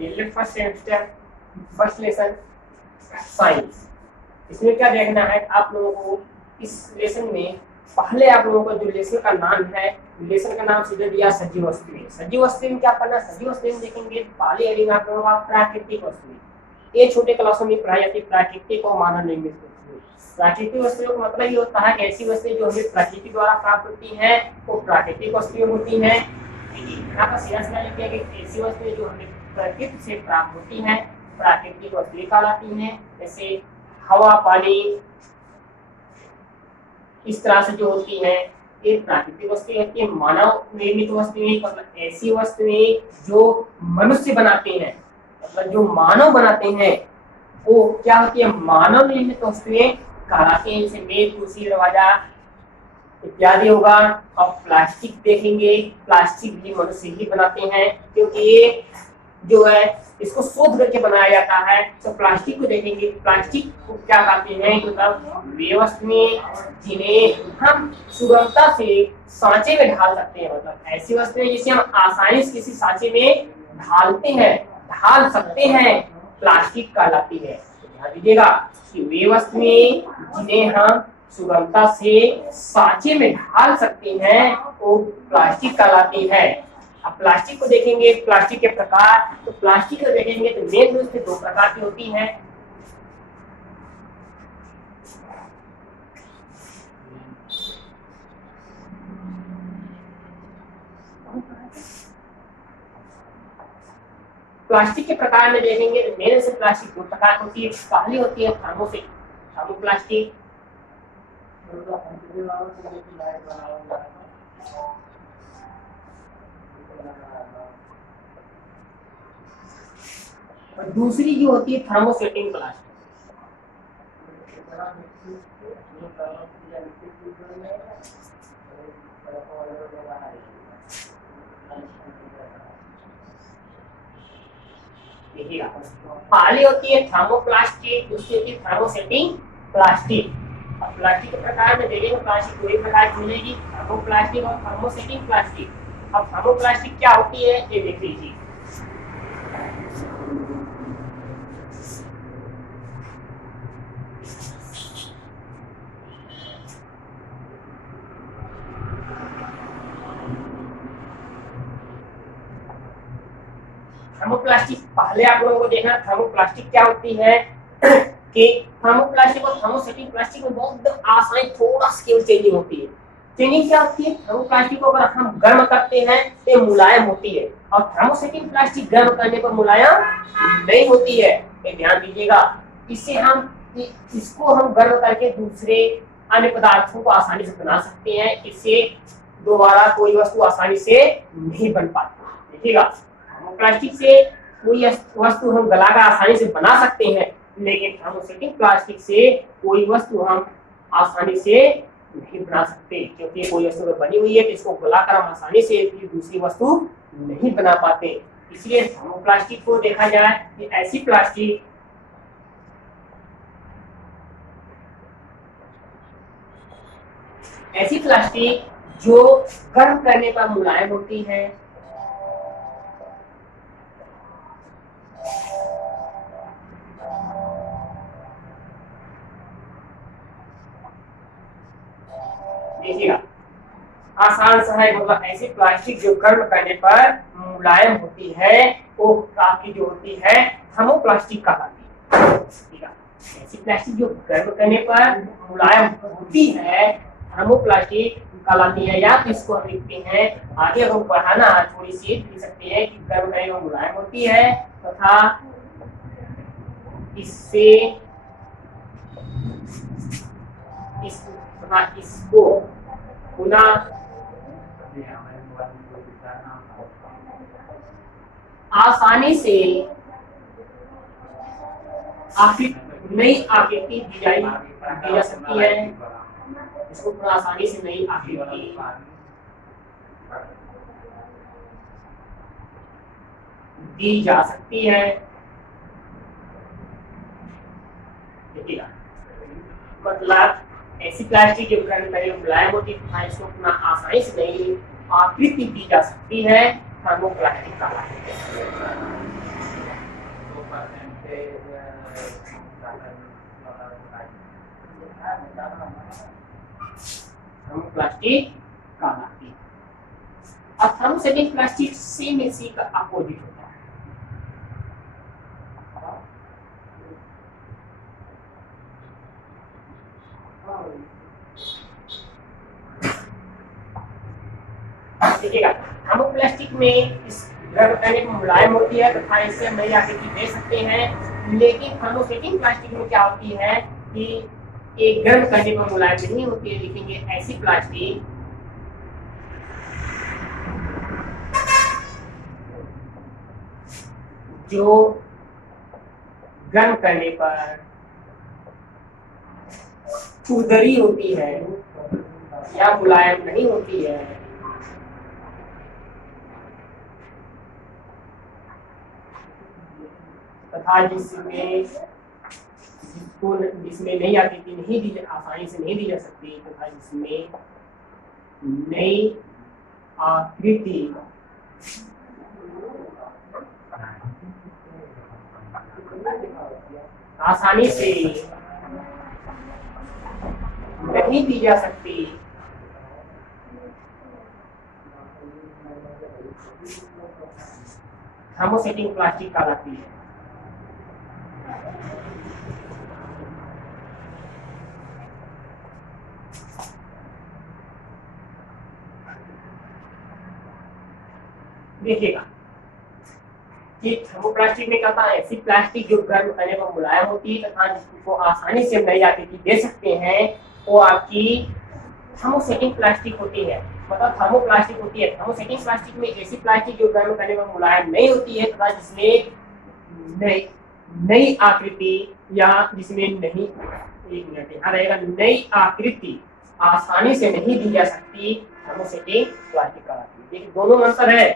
First semester first lesson science. इसमें क्या देखना है आप लोगों को, इस लेसन में पहले आप लोगों को जो लेसन का नाम है, लेसन का नाम सीधे दिया सजीव वस्तुएं। सजीव वस्तुएं में क्या पढ़ना, सजीव वस्तुएं में देखेंगे पहले हेडिंग आप लोगों का प्राकृतिक वस्तुएं। ये छोटे क्लासों में पढ़ाई जाती है प्राकृतिक और मानव निर्मित वस्तुएं। प्राकृतिक वस्तुओं का मतलब ये होता है कि ऐसी वस्तुएं जो हमें प्रकृति द्वारा प्राप्त होती हैं वो प्राकृतिक वस्तुएं होती हैं। यहाँ का सीधा सीधा लिख दिया कि ऐसी वस्तुएं जो हमें प्रकृति से प्राप्त होती हैं प्राकृतिक वस्तुएं कहलाती हैं। जैसे हवा, पानी, इस तरह से जो होती है ये प्राकृतिक वस्तुएं होती है। मानव निर्मित वस्तुएं मतलब ऐसी वस्तुएं जो मनुष्य बनाते हैं, मतलब जो मानव बनाते हैं वो क्या होती है, मानव निर्मित वस्तुएं कहलाती हैं। जैसे मेज, कुर्सी, दरवाजा इत्यादि होगा। और प्लास्टिक देखेंगे, प्लास्टिक भी मनुष्य ही बनाते हैं क्योंकि ये जो है इसको शोध करके बनाया जाता है। तो प्लास्टिक को देखेंगे, प्लास्टिक को क्या कहते हैं, मतलब वे वस्तुएं जिन्हें हम सुगमता से सांचे में ढाल सकते हैं। मतलब ऐसी वस्तुएं जिसे हम आसानी से किसी सांचे में ढाल सकते हैं प्लास्टिक कहलाती है। ध्यान दीजिएगा कि वे वस्तुएं जिन्हें हम सुगमता से सांचे में ढाल सकते हैं वो प्लास्टिक कहलाती है। अब प्लास्टिक को देखेंगे, प्लास्टिक के प्रकार, तो प्लास्टिक को देखेंगे तो मेन रूप से दो प्रकार की होती हैं। प्लास्टिक के प्रकार में देखेंगे तो मेन से प्लास्टिक दो प्रकार होती है। पहली होती है थर्मोप्लास्टिक। और दूसरी जो होती है थर्मोसेटिंग प्लास्टिक। देखिएगा पहली होती है थर्मोप्लास्टिक, दूसरी होती है थर्मोसेटिंग प्लास्टिक। अब प्लास्टिक के प्रकार में देखेंगे प्लास्टिक दो ही प्रकार की मिलेगी, थर्मोप्लास्टिक और थर्मोसेटिंग प्लास्टिक। अब थर्मोप्लास्टिक क्या होती है ये देख लीजिए। थर्मोप्लास्टिक पहले आप लोगों को देखना थर्मोप्लास्टिक क्या होती है कि थर्मोप्लास्टिक और थर्मोसेटिंग प्लास्टिक में बहुत आसान थोड़ा सा केवल चेंजिंग होती है। चेंजिंग क्या होती है, थर्मोप्लास्टिक को अगर हम गर्म करते हैं तो मुलायम होती है और थर्मोसेटिंग प्लास्टिक गर्म करने पर मुलायम नहीं होती है। ये ध्यान दीजिएगा। इसको हम गर्म करके दूसरे अन्य पदार्थों को आसानी से बना सकते हैं। इससे दोबारा कोई वस्तु आसानी से नहीं बन पाती। देखिएगा थर्मोप्लास्टिक से कोई वस्तु हम गलाकर आसानी से बना सकते हैं, लेकिन थर्मोसेटिंग प्लास्टिक से कोई वस्तु हम आसानी से नहीं बना सकते क्योंकि कोई वस्तु बनी हुई है तो इसको गलाकर हम आसानी से दूसरी वस्तु नहीं बना पाते। इसलिए थर्मोप्लास्टिक को देखा जाए कि ऐसी प्लास्टिक जो गर्म करने पर मुलायम होती है। देखिएगा आसान सा है, मतलब ऐसी प्लास्टिक जो गर्म करने पर मुलायम होती है वो काफी जो होती है थर्मोप्लास्टिक कहलाती है। ऐसी प्लास्टिक जो गर्म करने पर मुलायम होती है थर्मोप्लास्टिक कहलाती है। या तो इसको हम लिखते हैं आगे हम पढ़ाना थोड़ी सी लिख सकते हैं कि गर्म करने पर मुलायम होती है तथा इसको पुनः आसानी से नई आकृति दी जा सकती है। इसको पुनः आसानी से नई आकृति दी जा सकती है। देखिएगा मतलब ऐसी प्लास्टिक जो गर्म करने में मुलायम होती है इसको अपना आसानी से नई आकृति दी जा सकती है थर्मोप्लास्टिक कहलाती है। थर्मोप्लास्टिक कहलाती है। अब थर्मोसेटिंग प्लास्टिक सेम इसी का अपोजिट होता है। देखिएगा, थर्मोप्लास्टिक में इस गर्म करने में मुलायम होती है तथा इससे हम नई आकृति दे सकते हैं। लेकिन थर्मोसेटिंग प्लास्टिक में क्या होती है कि एक गर्म करने पर मुलायम नहीं होती है। लिखेंगे ऐसी प्लास्टिक जो गर्म करने पर खुरदरी होती है या मुलायम नहीं होती है, तथा जिसमें नई आकृति नहीं आसानी से नहीं दी जा सकती, तथा जिसमें नई आकृति आसानी से नहीं दी जा सकती, थर्मोसेटिंग प्लास्टिक कहलाती है। देखिएगा कि थर्मोप्लास्टिक में कहता है ऐसी प्लास्टिक जो गर्म करने पर मुलायम होती है तथा जिसको आसानी से नई आकृति दे सकते हैं, वो आपकी थर्मोसेटिंग प्लास्टिक होती है, मतलब थर्मोप्लास्टिक होती है। थर्मोसेटिंग प्लास्टिक में ऐसी प्लास्टिक जो गर्म करने पर मुलायम नहीं होती है तथा जिसमें नई आकृति या जिसमें नहीं, एक मिनट यहाँ रहेगा, नई आकृति आसानी से नहीं दी जा सकती, थर्मोसेटिंग प्लास्टिक कहलाती है। देखिए दोनों में अंतर है।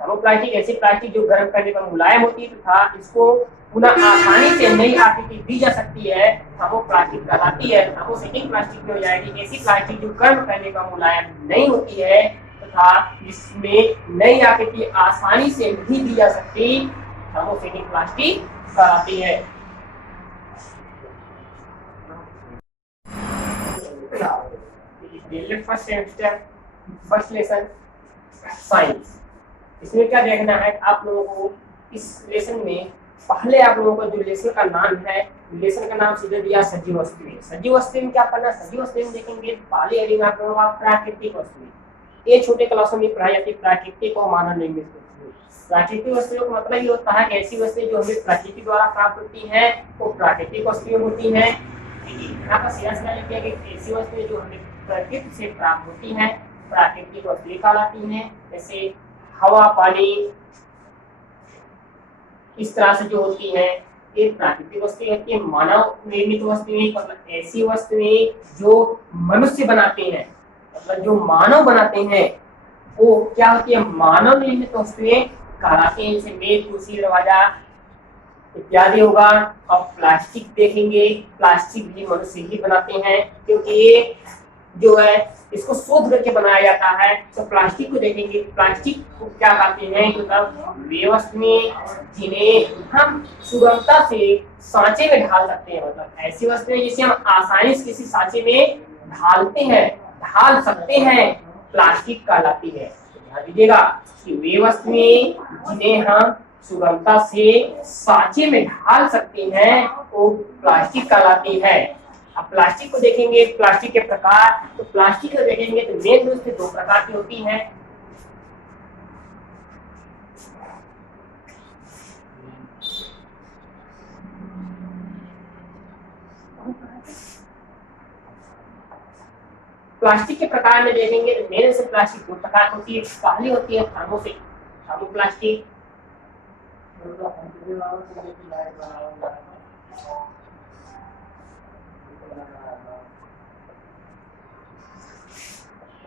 थर्मोप्लास्टिक ऐसी प्लास्टिक जो गर्म करने पर मुलायम होती है तथा इसको पुनः आसानी से नई आकृति दी जा सकती है, थर्मोप्लास्टिक कहलाती है। थर्मोसेटिंग प्लास्टिक में हो जाएगी ऐसी प्लास्टिक जो गर्म करने पर मुलायम नहीं होती है तथा जिसमें नई आकृति आसानी से नहीं दी जा सकती, थर्मोसेटिंग प्लास्टिक कहलाती है। First semester first lesson science, इसमें क्या देखना है आप लोगों को। इस लेसन में पहले आप लोगों को जो लेसन का नाम है, लेसन का नाम सीधे दिया सजीव वस्तुएं। सजीव वस्तुएं में क्या पढ़ना, सजीव वस्तुएं में देखेंगे पहले हेडिंग आप लोगों का प्राकृतिक वस्तुएं। ये छोटे क्लासों में पढ़ाई जाती है प्राकृतिक और मानव निर्मित वस्तुएं। प्राकृतिक वस्तुओं का मतलब ये होता है कि ऐसी वस्तुएं जो हमें प्रकृति द्वारा प्राप्त होती हैं वो प्राकृतिक वस्तुएं होती हैं। यहाँ पर सीधा सीधा लिख दिया कि ऐसी वस्तुएं जो हमें प्रकृति से प्राप्त होती हैं प्राकृतिक वस्तुएं कहलाती हैं। जैसे हवा, पानी, इस तरह से जो होती है ये प्राकृतिक वस्तुएं होती है। मानव निर्मित वस्तुएं मतलब ऐसी वस्तुएं जो मनुष्य बनाते हैं, मतलब जो मानव बनाते हैं वो क्या होती है, मानव निर्मित वस्तुएं कहलाती हैं। जैसे मेज, कुर्सी, दरवाजा इत्यादि होगा। और प्लास्टिक देखेंगे, प्लास्टिक भी मनुष्य ही बनाते हैं क्योंकि ये जो है इसको शोध करके बनाया जाता है। तो प्लास्टिक को देखेंगे, प्लास्टिक को क्या कहते हैं, मतलब वे वस्तुएं जिन्हें हम सुगमता से सांचे में ढाल सकते हैं, मतलब ऐसी वस्तुएं जिसे हम आसानी से किसी सांचे में ढाल सकते हैं, प्लास्टिक कहलाती है। ध्यान दीजिएगा कि वे वस्तुएं जिन्हें हम सुगमता से सांचे में ढाल सकते हैं वो प्लास्टिक कहलाती है। अब प्लास्टिक को देखेंगे, प्लास्टिक के प्रकार, तो प्लास्टिक को देखेंगे तो मेन रूप से दो प्रकार की होती हैं। प्लास्टिक के प्रकार में देखेंगे तो मेन से प्लास्टिक दो प्रकार होती है। पहली होती है थर्मोप्लास्टिक,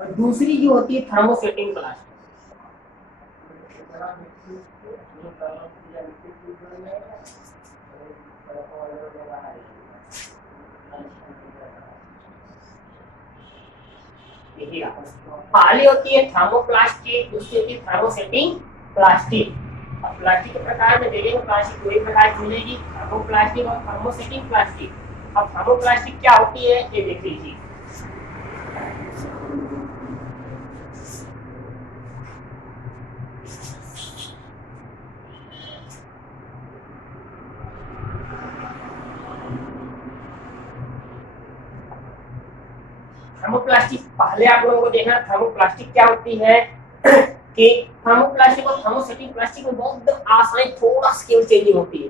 और दूसरी जो होती है थर्मोसेटिंग प्लास्टिक। पहली होती है थर्मोप्लास्टिक, दूसरी होती है थर्मोसेटिंग प्लास्टिक। प्लास्टिक के प्रकार में देखेंगे प्लास्टिक दो ही प्रकार की मिलेगी, थर्मोप्लास्टिक और थर्मोसेटिंग प्लास्टिक। अब थर्मोप्लास्टिक क्या होती है ये देख लीजिए। थर्मोप्लास्टिक पहले आप लोगों को देखना, थर्मोप्लास्टिक क्या होती है कि थर्मोप्लास्टिक और थर्मोसेटिंग प्लास्टिक में बहुत आसान थोड़ा स्केल चेंजिंग होती है।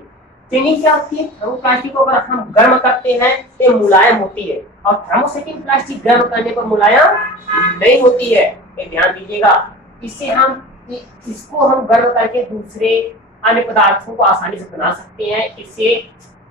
चेंजिंग क्या होती है, थर्मोप्लास्टिक को अगर हम गर्म करते हैं तो मुलायम होती है और थर्मोसेटिंग प्लास्टिक गर्म करने पर मुलायम नहीं होती है, ये ध्यान दीजिएगा। इससे हम इसको हम गर्म करके दूसरे अन्य पदार्थों को आसानी से बना सकते हैं, इससे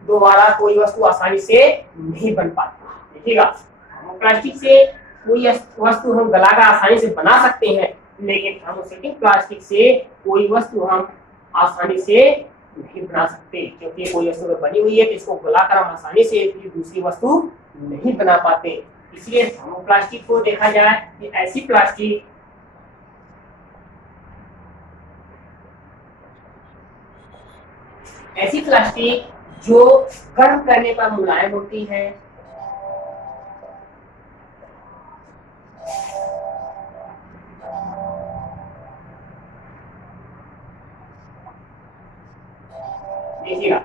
दोबारा कोई वस्तु आसानी से नहीं बन पाती। देखिएगा, थर्मोप्लास्टिक से कोई वस्तु हम गलाकर आसानी से बना सकते हैं, लेकिन थर्मोसेटिंग प्लास्टिक से कोई वस्तु हम आसानी से नहीं बना सकते, क्योंकि कोई वस्तु बनी हुई है तो इसको गलाकर हम आसानी से दूसरी वस्तु नहीं बना पाते। इसलिए थर्मोप्लास्टिक को देखा जाए कि ऐसी प्लास्टिक जो गर्म करने पर मुलायम होती है, देखिएगा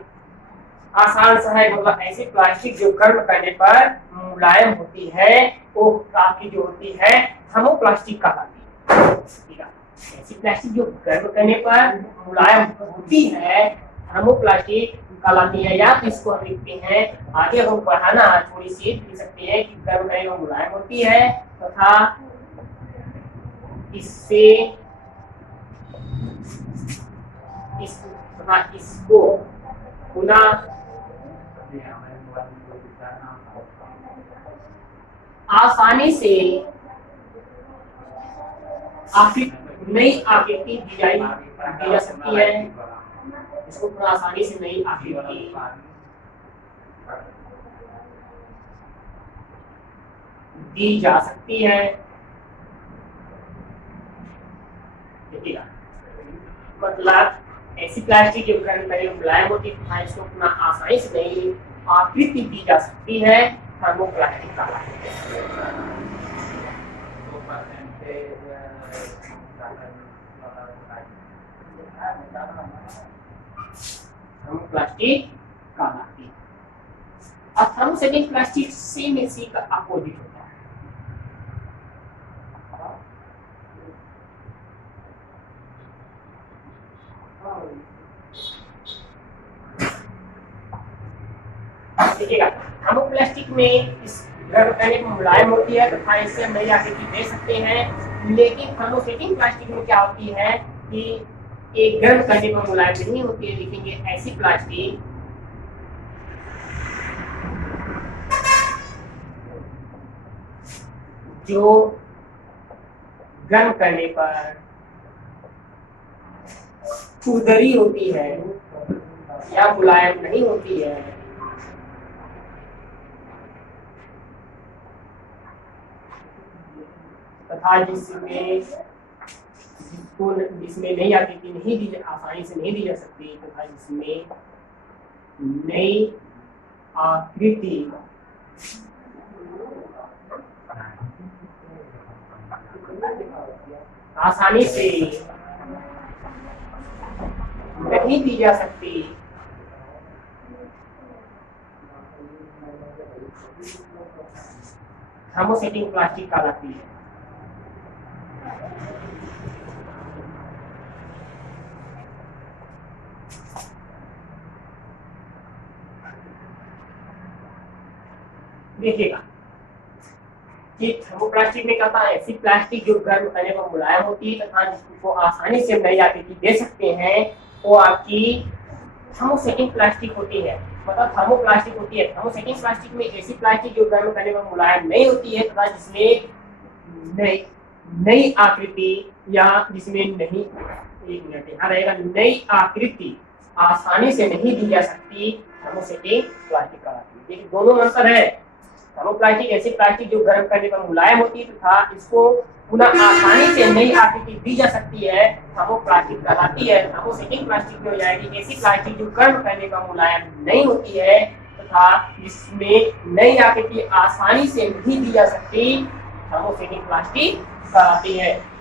आसान सा है, मतलब ऐसी प्लास्टिक जो गर्म करने पर मुलायम होती है वो काफी जो होती है थर्मोप्लास्टिक कहलाती है। ऐसी प्लास्टिक जो गर्म करने पर मुलायम होती है थर्मोप्लास्टिक कहलाती है। या तो इसको हम लिखते हैं, आगे हम पढ़ाना थोड़ी सी लिख सकते हैं कि गर्म करने पर मुलायम होती है तथा इसको पुनः आसानी से नई आकृति दी जा सकती है, इसको पुनः आसानी से नई आकृति दी जा सकती है। देखिएगा, मतलब ऐसी प्लास्टिक जो गर्म करने में मुलायम होती है इसको पुनः आसानी से नई आकृति दी जा सकती है, थर्मोप्लास्टिक कहलाती है। थर्मोप्लास्टिक कहलाती है। अब थर्मोसेटिंग प्लास्टिक सेम इसी का अपोजिट होता है। देखिएगा, थर्मोप्लास्टिक में इस गर्म करने पर मुलायम होती है तथा इससे हम नई आकृति दे सकते हैं, लेकिन थर्मोसेटिंग प्लास्टिक में क्या होती है कि एक गर्म करने पर मुलायम नहीं होती है। लिखेंगे ऐसी प्लास्टिक जो गर्म करने पर खुरदरी होती है या मुलायम नहीं होती है, तथा जिसमें नई आकृति नहीं दी आसानी से नहीं दी जा सकती, तथा जिसमें नई आकृति आसानी से नहीं दी जा सकती, थर्मोसेटिंग प्लास्टिक कहलाती है। देखिएगा कि थर्मोप्लास्टिक में कहता है ऐसी प्लास्टिक जो गर्म करने पर मुलायम होती है तथा जिसको आसानी से नई आकृति दे सकते हैं, वो आपकी थर्मोसेटिंग प्लास्टिक होती है, मतलब थर्मोप्लास्टिक होती है। थर्मोसेटिंग प्लास्टिक में ऐसी प्लास्टिक जो गर्म करने पर मुलायम नहीं होती है तथा जिसमें नई आकृति या जिसमें नहीं, एक मिनट यहाँ रहेगा, नई आकृति आसानी से नहीं दी जा सकती, थर्मोसेटिंग प्लास्टिक कहलाती है। देखिए दोनों में अंतर है। थर्मोप्लास्टिक ऐसी प्लास्टिक जो गर्म करने पर मुलायम होती है तथा इसको पुनः आसानी से नई आकृति दी जा सकती है, थर्मोप्लास्टिक कहलाती है। थर्मोसेटिंग प्लास्टिक में हो जाएगी ऐसी प्लास्टिक जो गर्म करने पर मुलायम नहीं होती है तथा जिसमें नई आकृति आसानी से नहीं दी जा सकती, थर्मोसेटिंग प्लास्टिक कहलाती है।